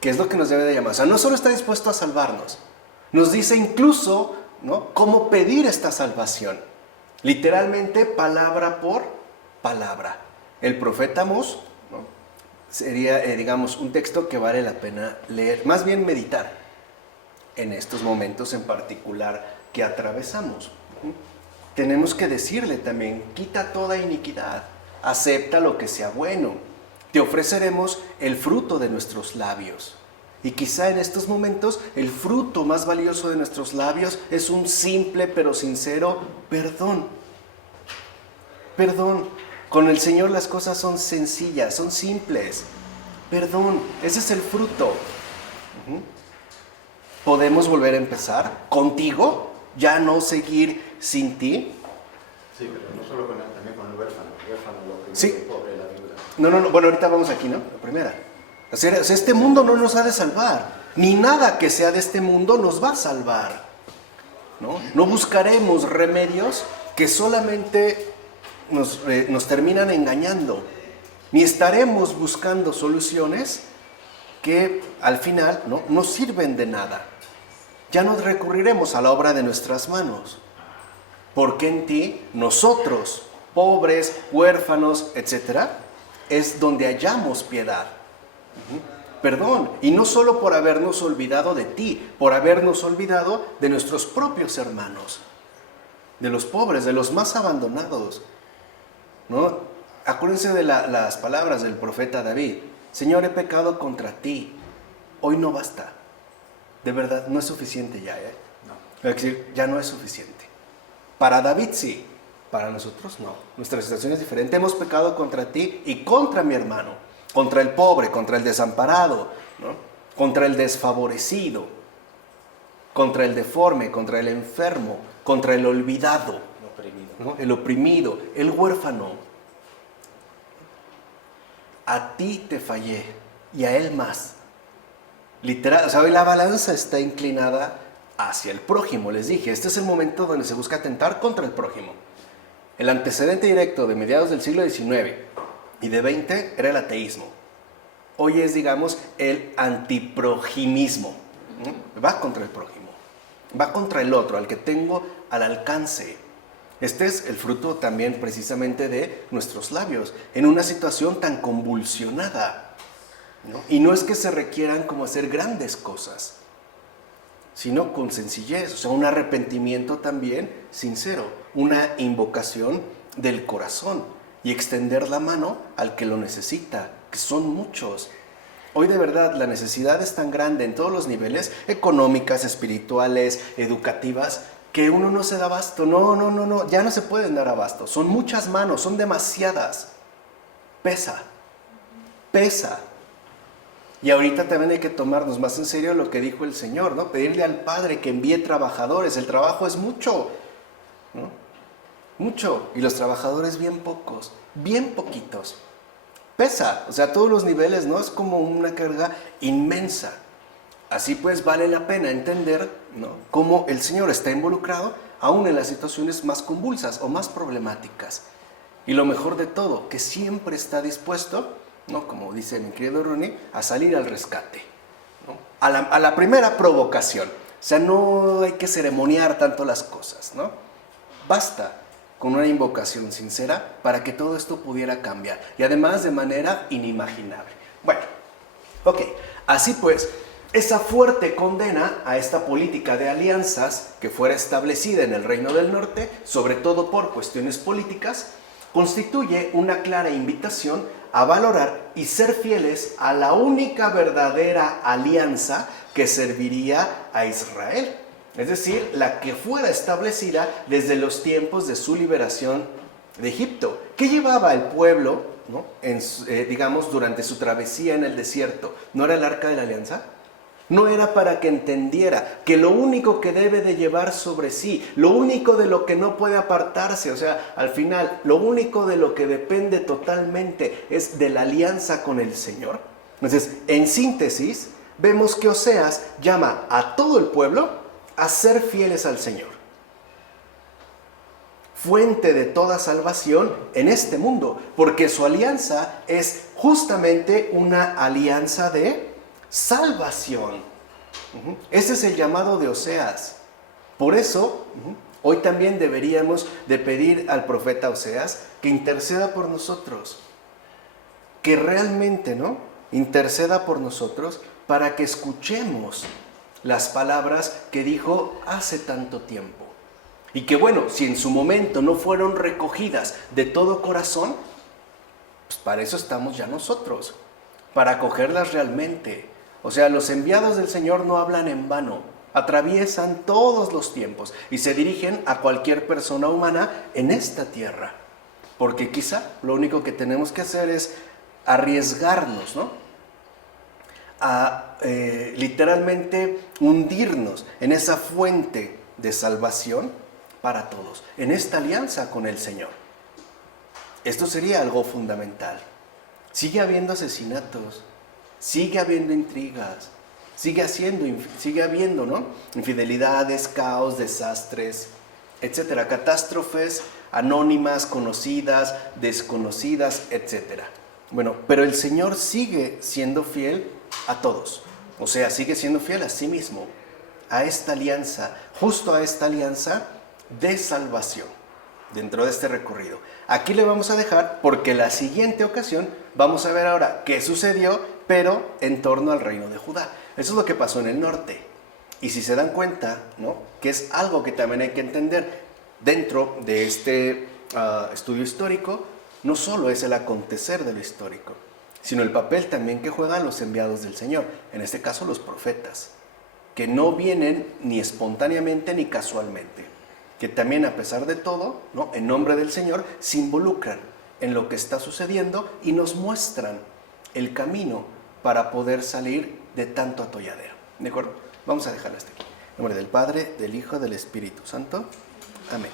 que es lo que nos debe de llamar. O sea, no solo está dispuesto a salvarnos, nos dice incluso, ¿no?, cómo pedir esta salvación. Literalmente, palabra por palabra. El profeta Amós, ¿no?, sería, digamos, un texto que vale la pena leer, más bien meditar, en estos momentos en particular que atravesamos. Tenemos que decirle también: quita toda iniquidad, acepta lo que sea bueno, te ofreceremos el fruto de nuestros labios. Y quizá en estos momentos el fruto más valioso de nuestros labios es un simple pero sincero perdón. Perdón. Con el Señor las cosas son sencillas, son simples. Perdón, ese es el fruto. Podemos volver a empezar contigo, ya no seguir sin ti. Sí, pero no solo con él, también con el huérfano. El huérfano, lo primero, Sí. el pobre, la viuda. No, bueno, ahorita vamos aquí, ¿no? La primera. O sea, este mundo no nos ha de salvar, ni nada que sea de este mundo nos va a salvar, ¿no? No buscaremos remedios que solamente nos terminan engañando, ni estaremos buscando soluciones que al final no sirven de nada. Ya no recurriremos a la obra de nuestras manos, porque en ti, nosotros, pobres, huérfanos, etcétera, es donde hallamos piedad. Perdón, y no solo por habernos olvidado de ti, por habernos olvidado de nuestros propios hermanos, de los pobres, de los más abandonados, ¿no? Acuérdense de las palabras del profeta David: Señor, he pecado contra ti, hoy no basta. De verdad, no es suficiente ya, ¿eh? No. Es decir, ya no es suficiente. Para David sí, para nosotros no. Nuestra situación es diferente. Hemos pecado contra ti y contra mi hermano, contra el pobre, contra el desamparado, ¿no?, contra el desfavorecido, contra el deforme, contra el enfermo, contra el olvidado, ¿no?, el oprimido, el huérfano. A ti te fallé y a él más. Literal, o sea, hoy la balanza está inclinada hacia el prójimo. Les dije, este es el momento donde se busca atentar contra el prójimo. El antecedente directo de mediados del siglo XIX y de XX era el ateísmo. Hoy es, digamos, el antiprojimismo. Va contra el prójimo, va contra el otro, al que tengo al alcance. Este es el fruto también precisamente de nuestros labios, en una situación tan convulsionada, ¿no? Y no es que se requieran como hacer grandes cosas, sino con sencillez, o sea, un arrepentimiento también sincero, una invocación del corazón y extender la mano al que lo necesita, que son muchos. Hoy de verdad la necesidad es tan grande en todos los niveles, económicas, espirituales, educativas, que uno no se da abasto. No, ya no se pueden dar abasto. Son muchas manos, son demasiadas. Pesa. Y ahorita también hay que tomarnos más en serio lo que dijo el Señor, ¿no? Pedirle al Padre que envíe trabajadores. El trabajo es mucho, ¿no? Mucho. Y los trabajadores bien pocos. bien poquitos. Pesa, o sea, a todos los niveles, ¿no? Es como una carga inmensa. Así pues, vale la pena entender, ¿no?, cómo el Señor está involucrado aún en las situaciones más convulsas o más problemáticas. Y lo mejor de todo, que siempre está dispuesto, ¿no?, como dice mi querido Ronnie, a salir al rescate, ¿no?, a la primera provocación. O sea, no hay que ceremoniar tanto las cosas, ¿no? Basta con una invocación sincera para que todo esto pudiera cambiar. Y además de manera inimaginable. Bueno, ok, así pues, esa fuerte condena a esta política de alianzas que fuera establecida en el Reino del Norte, sobre todo por cuestiones políticas, constituye una clara invitación a valorar y ser fieles a la única verdadera alianza que serviría a Israel, es decir, la que fuera establecida desde los tiempos de su liberación de Egipto. ¿Qué llevaba el pueblo, ¿no?, digamos, durante su travesía en el desierto? ¿No era el Arca de la Alianza? No era para que entendiera que lo único que debe de llevar sobre sí, lo único de lo que no puede apartarse, o sea, al final, lo único de lo que depende totalmente es de la alianza con el Señor. Entonces, en síntesis, vemos que Oseas llama a todo el pueblo a ser fieles al Señor, fuente de toda salvación en este mundo, porque su alianza es justamente una alianza de salvación. Ese es el llamado de Oseas. Por eso, hoy también deberíamos de pedir al profeta Oseas que interceda por nosotros, que realmente, ¿no?, interceda por nosotros para que escuchemos las palabras que dijo hace tanto tiempo. Y que bueno, si en su momento no fueron recogidas de todo corazón, pues para eso estamos ya nosotros, para acogerlas realmente. O sea, los enviados del Señor no hablan en vano, atraviesan todos los tiempos y se dirigen a cualquier persona humana en esta tierra. Porque quizá lo único que tenemos que hacer es arriesgarnos, ¿no?, a literalmente hundirnos en esa fuente de salvación para todos, en esta alianza con el Señor. Esto sería algo fundamental. Sigue habiendo asesinatos, sigue habiendo intrigas, sigue habiendo, ¿no?, infidelidades, caos, desastres, etcétera, catástrofes anónimas, conocidas, desconocidas, etcétera. Bueno, pero el Señor sigue siendo fiel a todos, o sea, sigue siendo fiel a sí mismo, a esta alianza, justo a esta alianza de salvación dentro de este recorrido. Aquí le vamos a dejar porque la siguiente ocasión vamos a ver ahora qué sucedió, pero en torno al reino de Judá. Eso es lo que pasó en el norte. Y si se dan cuenta, ¿no?, que es algo que también hay que entender dentro de este estudio histórico, no solo es el acontecer de lo histórico, sino el papel también que juegan los enviados del Señor, en este caso los profetas, que no vienen ni espontáneamente ni casualmente, que también a pesar de todo, ¿no?, en nombre del Señor, se involucran en lo que está sucediendo y nos muestran el camino para poder salir de tanto atolladero. ¿De acuerdo? Vamos a dejarlo hasta aquí. En nombre del Padre, del Hijo, del Espíritu Santo. Amén.